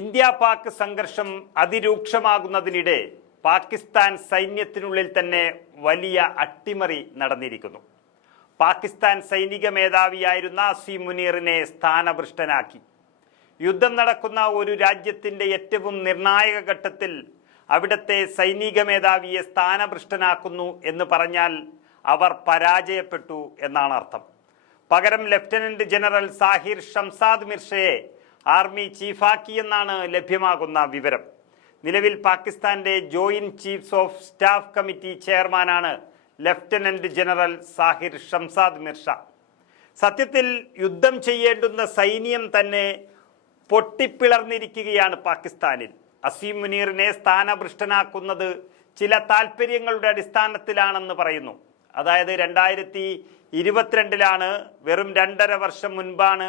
India Pak സംഘർഷം അതിരൂക്ഷമാകുന്നതിനിടെ പാകിസ്ഥാൻ സൈന്യത്തിനുള്ളിൽ തന്നെ വലിയ അട്ടിമറി നടന്നിരിക്കുന്നു. പാകിസ്ഥാൻ സൈനിക മേധാവിയായിരുന്ന സി മുനീറിനെ സ്ഥാനഭൃഷ്ടനാക്കി യുദ്ധം നടക്കുന്ന ഒരു രാജ്യത്തിന്റെ ഏറ്റവും നിർണായക ഘട്ടത്തിൽ അവിടുത്തെ സൈനിക മേധാവിയെ സ്ഥാനഭൃഷ്ടനാക്കുന്നു എന്ന് പറഞ്ഞാൽ അവർ പരാജയപ്പെട്ടു എന്നാണ് അർത്ഥം. പകരം ലഫ്റ്റനന്റ് ജനറൽ സാഹിർ ഷംസാദ് മിർഷയെ ആർമി ചീഫാക്കി എന്നാണ് ലഭ്യമാകുന്ന വിവരം. നിലവിൽ പാകിസ്ഥാന്റെ joint chiefs of staff committee ചെയർമാനാണ് ലഫ്റ്റനന്റ് ജനറൽ സാഹിർ ഷംസാദ് മിർഷ. സത്യത്തിൽ യുദ്ധം ചെയ്യേണ്ടുന്ന സൈന്യം തന്നെ പൊട്ടിപ്പിളർന്നിരിക്കുകയാണ് പാകിസ്ഥാനിൽ. അസീം മുനീറിനെ സ്ഥാനഭൃഷ്ടനാക്കുന്നത് ചില താല്പര്യങ്ങളുടെ അടിസ്ഥാനത്തിലാണെന്ന് പറയുന്നു. അതായത് രണ്ടായിരത്തി ഇരുപത്തിരണ്ടിലാണ് വെറും രണ്ടര വർഷം മുൻപാണ്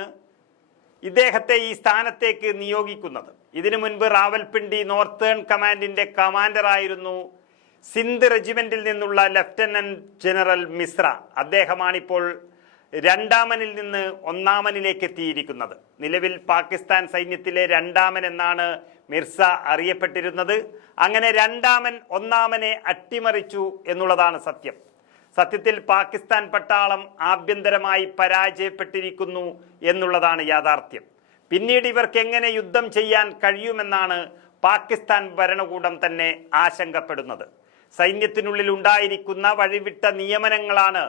ഇദ്ദേഹത്തെ ഈ സ്ഥാനത്തേക്ക് നിയോഗിക്കുന്നത്. ഇതിനു മുൻപ് റാവൽപിണ്ടി നോർത്തേൺ കമാൻഡിന്റെ കമാൻഡറായിരുന്നു സിന്ധ് റെജിമെന്റിൽ നിന്നുള്ള ലഫ്റ്റനന്റ് ജനറൽ മിശ്ര. അദ്ദേഹമാണിപ്പോൾ രണ്ടാമനിൽ നിന്ന് ഒന്നാമനിലേക്ക് എത്തിയിരിക്കുന്നത്. നിലവിൽ പാകിസ്ഥാൻ സൈന്യത്തിലെ രണ്ടാമൻ എന്നാണ് മിർസ അറിയപ്പെട്ടിരുന്നത്. അങ്ങനെ രണ്ടാമൻ ഒന്നാമനെ അട്ടിമറിച്ചു എന്നുള്ളതാണ് സത്യം. സത്യത്തിൽ പാകിസ്ഥാൻ പട്ടാളം ആഭ്യന്തരമായി പരാജയപ്പെട്ടിരിക്കുന്നു എന്നുള്ളതാണ് യാഥാർത്ഥ്യം. പിന്നീട് ഇവർക്ക് എങ്ങനെ യുദ്ധം ചെയ്യാൻ കഴിയുമെന്നാണ് പാകിസ്ഥാൻ ഭരണകൂടം തന്നെ ആശങ്കപ്പെടുന്നത്. സൈന്യത്തിനുള്ളിൽ ഉണ്ടായിരിക്കുന്ന വഴിവിട്ട നിയമനങ്ങളാണ്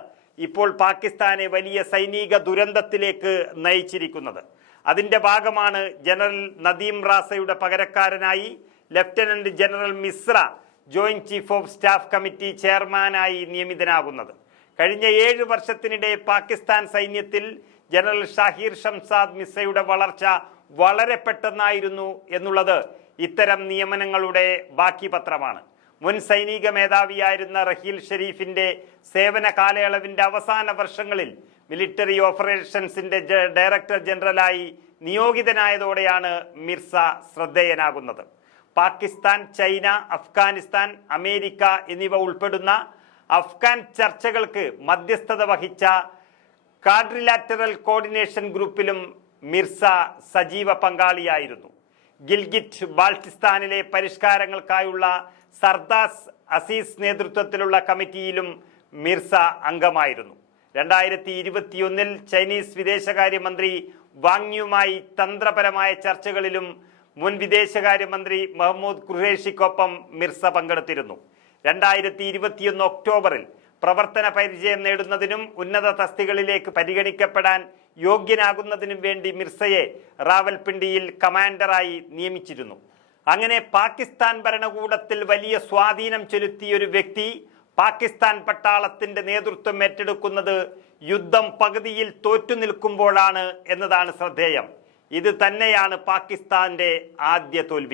ഇപ്പോൾ പാകിസ്ഥാനെ വലിയ സൈനിക ദുരന്തത്തിലേക്ക് നയിച്ചിരിക്കുന്നത്. അതിന്റെ ഭാഗമാണ് ജനറൽ നദീം റാസയുടെ പകരക്കാരനായി lieutenant general Mishra joint chief of staff committee ചെയർമാനായി നിയമിതനാകുന്നത്. കഴിഞ്ഞ ഏഴ് വർഷത്തിനിടെ പാകിസ്ഥാൻ സൈന്യത്തിൽ ജനറൽ ഷാഹിർ ഷംസാദ് മിസയുടെ വളർച്ച വളരെ പെട്ടെന്നായിരുന്നു എന്നുള്ളത് ഇത്തരം നിയമനങ്ങളുടെ ബാക്കി പത്രമാണ്. മുൻ സൈനിക മേധാവിയായിരുന്ന റഹീൽ ഷെരീഫിന്റെ സേവന കാലയളവിന്റെ അവസാന വർഷങ്ങളിൽ മിലിറ്ററി ഓപ്പറേഷൻസിന്റെ ഡയറക്ടർ ജനറലായി നിയോഗിതനായതോടെയാണ് മിർസ ശ്രദ്ധേയനാകുന്നത്. പാകിസ്ഥാൻ ചൈന അഫ്ഗാനിസ്ഥാൻ അമേരിക്ക എന്നിവ ഉൾപ്പെടുന്ന അഫ്ഗാൻ ചർച്ചകൾക്ക് മധ്യസ്ഥത വഹിച്ച കാഡ്രിലാറ്ററൽ കോർഡിനേഷൻ ഗ്രൂപ്പിലും മിർസ സജീവ പങ്കാളിയായിരുന്നു. ഗിൽഗിറ്റ് ബാൾട്ടിസ്ഥാനിലെ പരിഷ്കാരങ്ങൾക്കായുള്ള സർദാസ് അസീസ് നേതൃത്വത്തിലുള്ള കമ്മിറ്റിയിലും മിർസ അംഗമായിരുന്നു. രണ്ടായിരത്തി ഇരുപത്തിയൊന്നിൽ ചൈനീസ് വിദേശകാര്യമന്ത്രി വാങ്യുമായി തന്ത്രപരമായ ചർച്ചകളിലും മുൻ വിദേശകാര്യമന്ത്രി മഹമ്മൂദ് ഖുറേഷിക്കൊപ്പം മിർസ പങ്കെടുത്തിരുന്നു. രണ്ടായിരത്തി ഇരുപത്തിയൊന്ന് ഒക്ടോബറിൽ പ്രവർത്തന പരിചയം നേടുന്നതിനും ഉന്നത തസ്തികളിലേക്ക് പരിഗണിക്കപ്പെടാൻ യോഗ്യനാകുന്നതിനും വേണ്ടി മിർസയെ റാവൽപിണ്ടിയിൽ കമാൻഡറായി നിയമിച്ചിരുന്നു. അങ്ങനെ പാകിസ്ഥാൻ ഭരണകൂടത്തിൽ വലിയ സ്വാധീനം ചെലുത്തിയ ഒരു വ്യക്തി പാകിസ്ഥാൻ പട്ടാളത്തിന്റെ നേതൃത്വം ഏറ്റെടുക്കുന്നത് യുദ്ധം പകുതിയിൽ തോറ്റു നിൽക്കുമ്പോഴാണ് എന്നതാണ് ശ്രദ്ധേയം. ഇത് തന്നെയാണ് പാകിസ്ഥാന്റെ ആദ്യ തോൽവിയും.